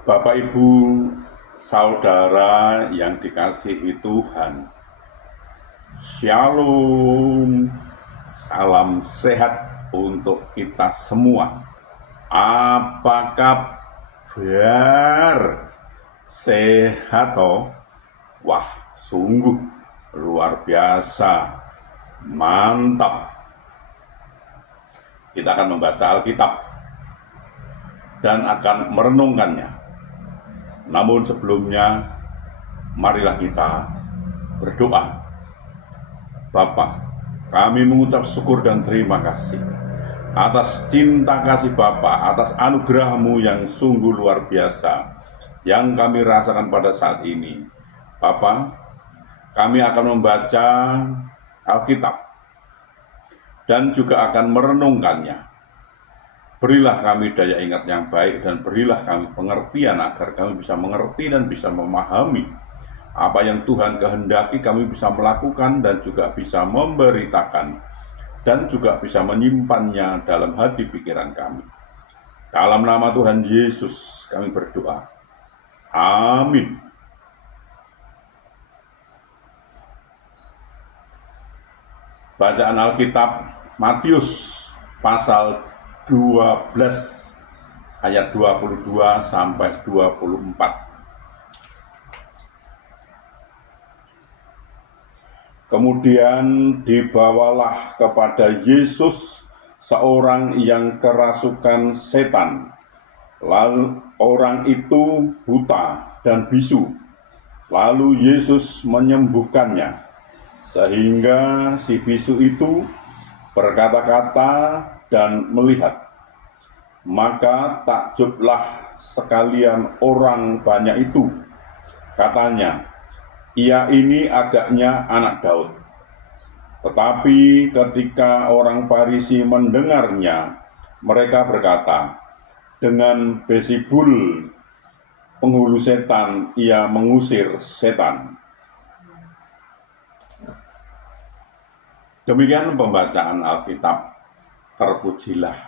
Bapak, Ibu, saudara yang dikasihi Tuhan, Shalom, salam sehat untuk kita semua. Apa kabar? Sehat toh? Wah, sungguh luar biasa, mantap. Kita akan membaca Alkitab dan akan merenungkannya. Namun sebelumnya, marilah kita berdoa. Bapa, kami mengucap syukur dan terima kasih atas cinta kasih Bapa, atas anugerah-Mu yang sungguh luar biasa yang kami rasakan pada saat ini. Bapa, kami akan membaca Alkitab dan juga akan merenungkannya. Berilah kami daya ingat yang baik dan berilah kami pengertian agar kami bisa mengerti dan bisa memahami apa yang Tuhan kehendaki kami bisa melakukan dan juga bisa memberitakan dan juga bisa menyimpannya dalam hati pikiran kami. Dalam nama Tuhan Yesus kami berdoa. Amin. Bacaan Alkitab Matius pasal 12 ayat 22 sampai 24. Kemudian dibawalah kepada Yesus seorang yang kerasukan setan. Lalu orang itu buta dan bisu. Lalu Yesus menyembuhkannya, sehingga si bisu itu berkata-kata dan melihat. Maka takjublah sekalian orang banyak itu. Katanya, ia ini agaknya anak Daud. Tetapi ketika orang Farisi mendengarnya, mereka berkata, dengan Beelzebul, penghulu setan, ia mengusir setan. Demikian pembacaan Alkitab. Terpujilah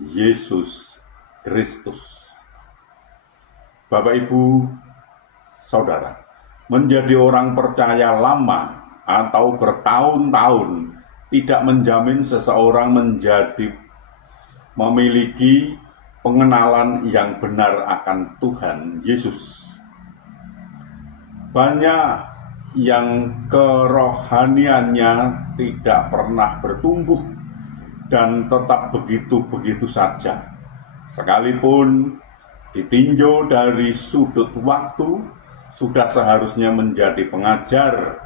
Yesus Kristus. Bapak, Ibu, saudara, menjadi orang percaya lama atau bertahun-tahun tidak menjamin seseorang memiliki pengenalan yang benar akan Tuhan Yesus. Banyak yang kerohaniannya tidak pernah bertumbuh dan tetap begitu-begitu saja. Sekalipun ditinjau dari sudut waktu, sudah seharusnya menjadi pengajar.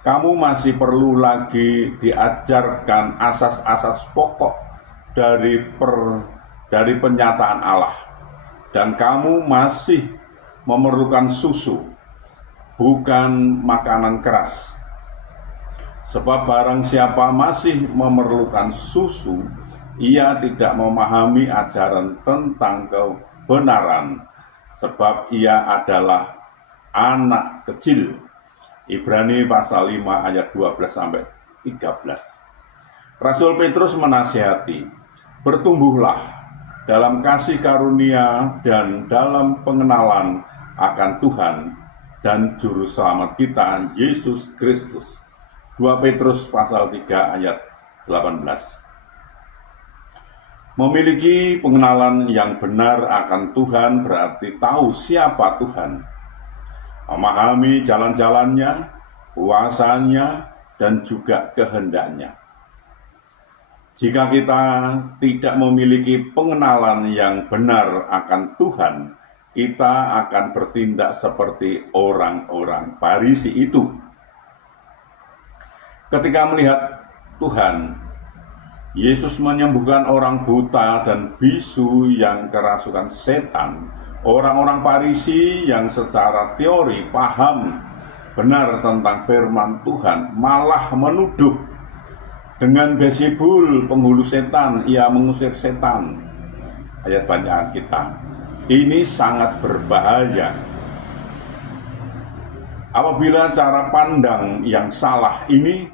Kamu masih perlu lagi diajarkan asas-asas pokok dari penyataan Allah. Dan kamu masih memerlukan susu, bukan makanan keras. Sebab barang siapa masih memerlukan susu, ia tidak memahami ajaran tentang kebenaran, sebab ia adalah anak kecil. Ibrani pasal 5 ayat 12-13. Rasul Petrus menasihati, bertumbuhlah dalam kasih karunia dan dalam pengenalan akan Tuhan dan Juru Selamat kita, Yesus Kristus. 2 Petrus pasal 3 ayat 18. Memiliki pengenalan yang benar akan Tuhan berarti tahu siapa Tuhan, memahami jalan-jalannya, kuasanya, dan juga kehendaknya. Jika kita tidak memiliki pengenalan yang benar akan Tuhan, kita akan bertindak seperti orang-orang Farisi itu. Ketika melihat Tuhan, Yesus menyembuhkan orang buta dan bisu yang kerasukan setan. Orang-orang Farisi yang secara teori paham benar tentang firman Tuhan malah menuduh dengan Beelzebul, penghulu setan, ia mengusir setan. Ayat bacaan kita ini sangat berbahaya. Apabila cara pandang yang salah ini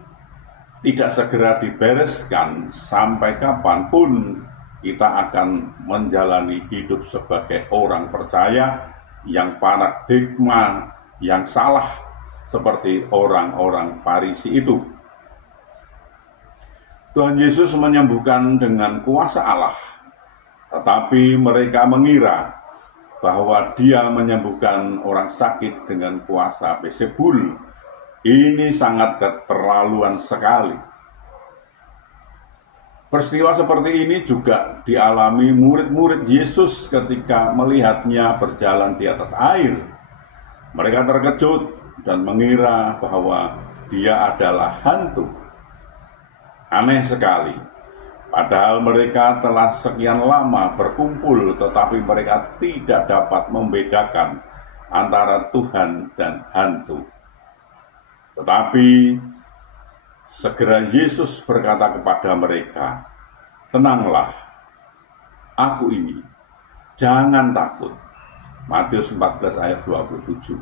tidak segera dibereskan, sampai kapanpun kita akan menjalani hidup sebagai orang percaya yang paradigma yang salah seperti orang-orang Farisi itu. Tuhan Yesus menyembuhkan dengan kuasa Allah, tetapi mereka mengira bahwa Dia menyembuhkan orang sakit dengan kuasa Beelzebul. Ini sangat keterlaluan sekali. Peristiwa seperti ini juga dialami murid-murid Yesus ketika melihatnya berjalan di atas air. Mereka terkejut dan mengira bahwa Dia adalah hantu. Aneh sekali. Padahal mereka telah sekian lama berkumpul, tetapi mereka tidak dapat membedakan antara Tuhan dan hantu. Tetapi segera Yesus berkata kepada mereka, "Tenanglah, aku ini, jangan takut." Matius 14 ayat 27.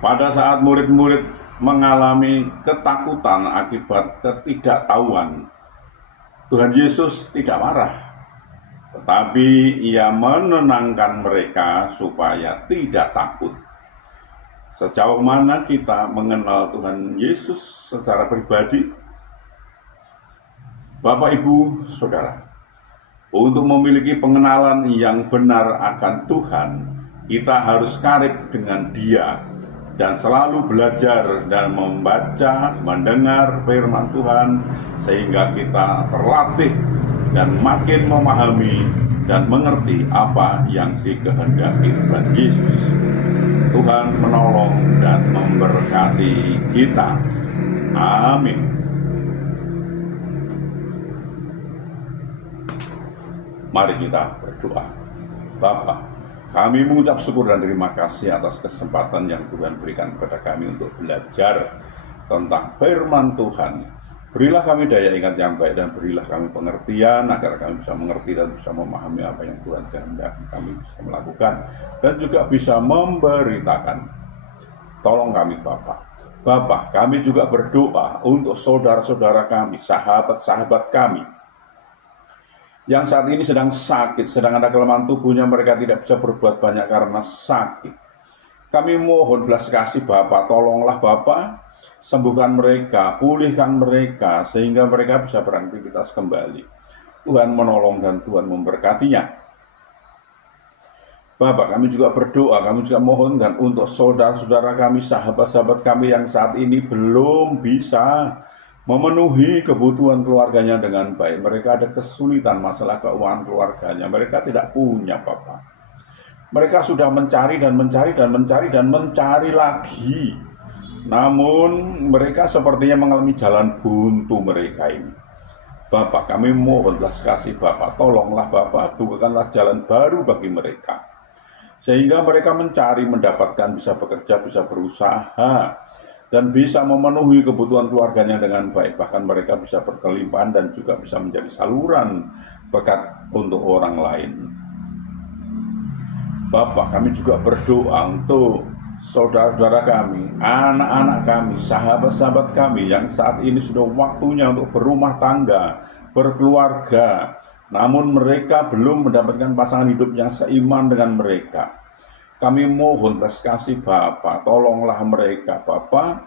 Pada saat murid-murid mengalami ketakutan akibat ketidaktahuan, Tuhan Yesus tidak marah, tetapi Ia menenangkan mereka supaya tidak takut. Sejauh mana kita mengenal Tuhan Yesus secara pribadi? Bapak, Ibu, Saudara, untuk memiliki pengenalan yang benar akan Tuhan, kita harus karib dengan Dia dan selalu belajar dan membaca, mendengar firman Tuhan, sehingga kita terlatih dan makin memahami dan mengerti apa yang dikehendaki Tuhan Yesus. Tuhan menolong dan memberkati kita. Amin. Mari kita berdoa. Bapa, kami mengucap syukur dan terima kasih atas kesempatan yang Tuhan berikan kepada kami untuk belajar tentang firman Tuhan. Berilah kami daya ingat yang baik dan berilah kami pengertian agar kami bisa mengerti dan bisa memahami apa yang Tuhan kehendaki kami bisa melakukan dan juga bisa memberitakan. Tolong kami Bapa. Bapa, kami juga berdoa untuk saudara-saudara kami, sahabat-sahabat kami yang saat ini sedang sakit, sedang ada kelemahan tubuhnya, mereka tidak bisa berbuat banyak karena sakit. Kami mohon belas kasih Bapa, tolonglah Bapa, sembuhkan mereka, pulihkan mereka, sehingga mereka bisa beraktivitas kembali. Tuhan menolong dan Tuhan memberkatinya. Bapak, kami juga berdoa, kami juga mohonkan untuk saudara-saudara kami, sahabat-sahabat kami yang saat ini belum bisa memenuhi kebutuhan keluarganya dengan baik. Mereka ada kesulitan masalah keuangan keluarganya, mereka tidak punya Bapak. Mereka sudah mencari dan mencari dan mencari dan mencari lagi. Namun mereka sepertinya mengalami jalan buntu mereka ini. Bapak, kami mohon belas kasih Bapak, tolonglah Bapak, bukakanlah jalan baru bagi mereka. Sehingga mereka mencari, mendapatkan, bisa bekerja, bisa berusaha, dan bisa memenuhi kebutuhan keluarganya dengan baik. Bahkan mereka bisa berkelimpahan dan juga bisa menjadi saluran berkat untuk orang lain. Bapak, kami juga berdoa untuk saudara-saudara kami, anak-anak kami, sahabat-sahabat kami yang saat ini sudah waktunya untuk berumah tangga, berkeluarga, namun mereka belum mendapatkan pasangan hidup yang seiman dengan mereka. Kami mohon belas kasih Bapa, tolonglah mereka Bapa,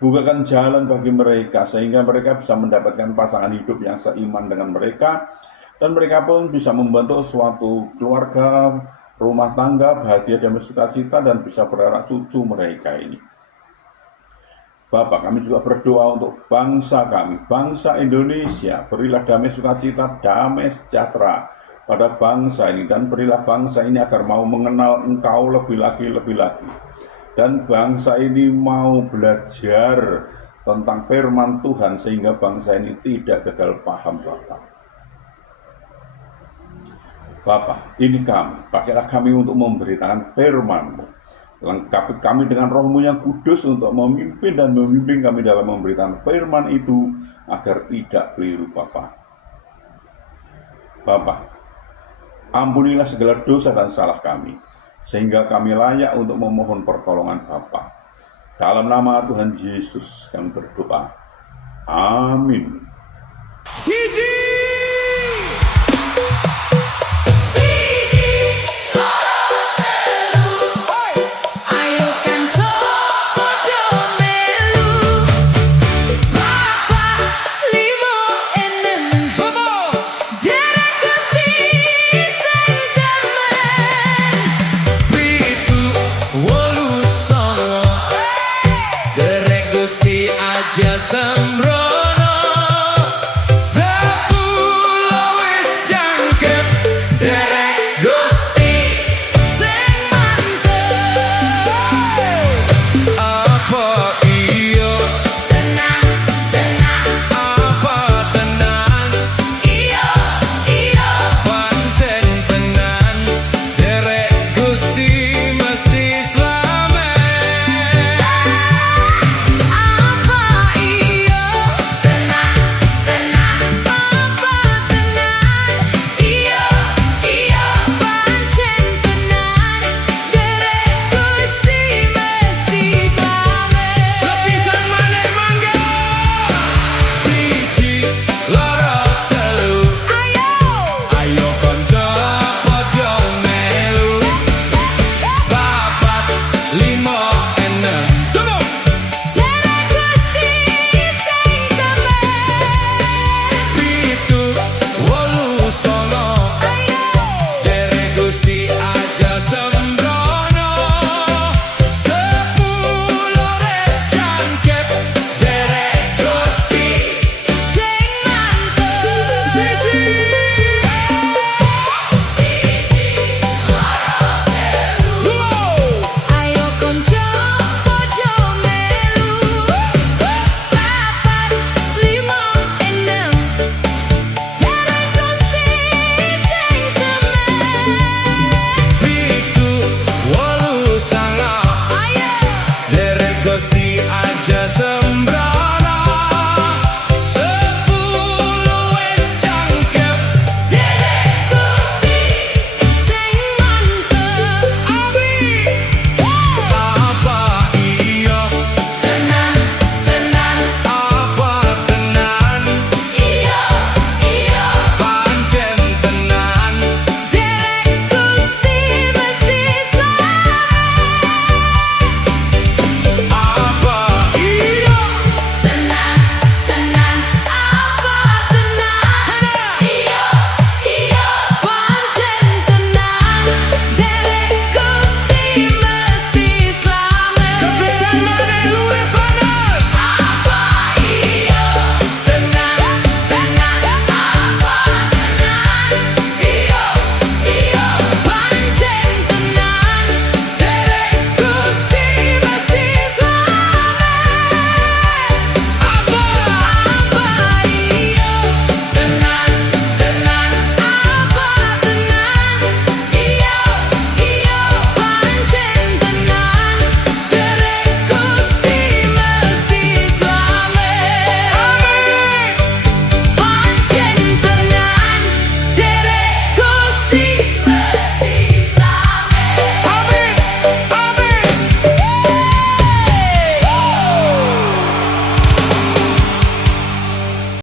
bukakan jalan bagi mereka sehingga mereka bisa mendapatkan pasangan hidup yang seiman dengan mereka, dan mereka pun bisa membentuk suatu keluarga, rumah tangga, bahagia dan sukacita, dan bisa beranak cucu mereka ini. Bapak, kami juga berdoa untuk bangsa kami, bangsa Indonesia. Berilah damai sukacita, damai sejahtera pada bangsa ini, dan berilah bangsa ini agar mau mengenal Engkau lebih lagi. Dan bangsa ini mau belajar tentang firman Tuhan sehingga bangsa ini tidak gagal paham Bapak. Bapa, ini kami, pakailah kami untuk memberitakan firman-Mu. Lengkapi kami dengan Roh-Mu yang kudus untuk memimpin dan membimbing kami dalam memberitakan firman itu agar tidak keliru Bapa. Bapa, ampunilah segala dosa dan salah kami, sehingga kami layak untuk memohon pertolongan Bapa. Dalam nama Tuhan Yesus kami berdoa. Amin.